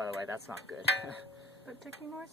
by the way. That's not good. The ticking noise?